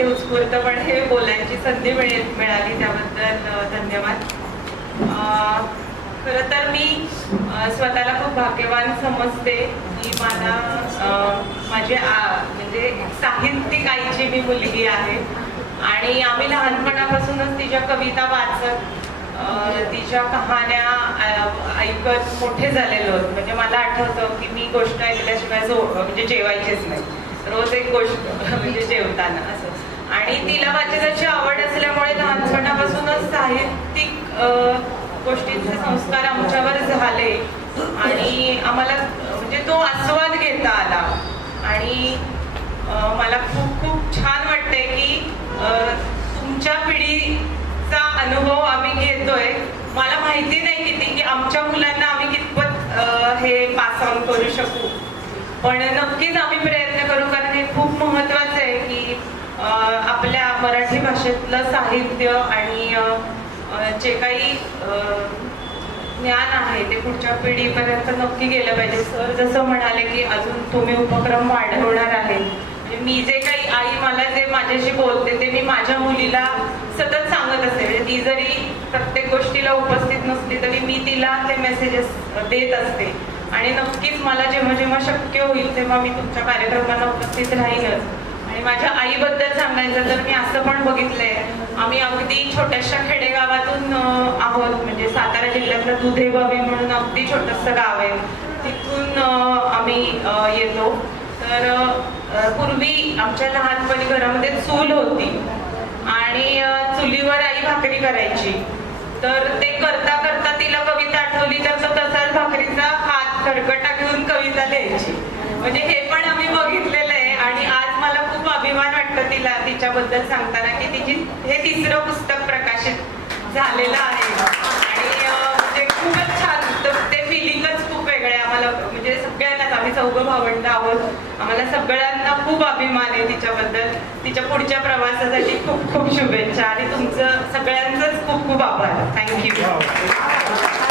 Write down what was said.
इथे उत्स्फूर्तपणे बोलायची संधी मिळाली त्याबद्दल धन्यवाद. खरं तर मी स्वतःला खूप भाग्यवान समजते की मला माझे म्हणजे साहित्यिक आईची मी मुलगी आहे आणि आम्ही लहानपणापासूनच तिच्या कविता वाचत तिच्या कहाण्या ऐकत मोठे झालेलो आहोत. म्हणजे मला आठवतं की मी गोष्ट ऐकल्याशिवाय म्हणजे जेवायचीच नाही, रोज एक गोष्ट म्हणजे जेवताना असं. आणि तिला वाचनाची आवड असल्यामुळे लहानपणापासूनच साहित्यिक गोष्टींचे संस्कार आमच्यावर झाले आणि आम्हाला म्हणजे तो आस्वाद घेता आला. आणि मला खूप खूप छान वाटतंय की तुमच्या पिढीचा अनुभव आम्ही घेतोय. मला माहिती नाही किती की आमच्या मुलांना आम्ही कितपत हे पास ऑन करू शकू, पण नक्कीच आम्ही प्रयत्न करू, कारण हे खूप महत्वाचं आहे की आपल्या मराठी भाषेतलं साहित्य आणि जे काही ज्ञान आहे ते पुढच्या पिढीपर्यंत नक्की गेलं पाहिजे. सर जसं म्हणाले की अजून तुम्ही उपक्रम वाढवणार आहे, म्हणजे मी जे काही आई मला जे माझ्याशी बोलते ते मी माझ्या मुलीला सतत सांगत असते. म्हणजे ती जरी प्रत्येक गोष्टीला उपस्थित नसली तरी मी तिला ते मेसेजेस देत असते. आणि नक्कीच मला जेव्हा जेव्हा शक्य होईल तेव्हा मी तुमच्या कार्यक्रमांना उपस्थित राहीनच. आणि माझ्या आईबद्दल सांगायचं तर मी असं पण बघितलंय, आम्ही अगदी छोट्याशा खेडेगावातून आहोत. म्हणजे सातारा जिल्ह्यातलं दुधेगावी म्हणून अगदी छोटंसं गाव आहे, तिथून आम्ही येतो. तर पूर्वी आमच्या लहानपणी घरामध्ये चूल होती आणि चुलीवर आई भाकरी करायची. तर ते करता करता तिला कविता आठवली तर तसाच भाकरीचा हात खडखटा घेऊन कविता लिहायची. म्हणजे हे पण आम्ही बघितलेलं आहे. आणि आज मला खूप अभिमान वाटतं तिच्याबद्दल सांगताना की तिची हे 3रं पुस्तक प्रकाशित झालेलं आहे. आणि म्हणजे खूपच छान, तर ते फिलिंगच खूप वेगळे आम्हाला. म्हणजे सगळ्यांनाच, आम्ही 4 भावंड आहोत, आम्हाला सगळ्यांना खूप अभिमान आहे तिच्याबद्दल. तिच्या पुढच्या प्रवासासाठी खूप खूप शुभेच्छा आणि तुमचं सगळ्यांचंच खूप खूप आभार. थँक्यू.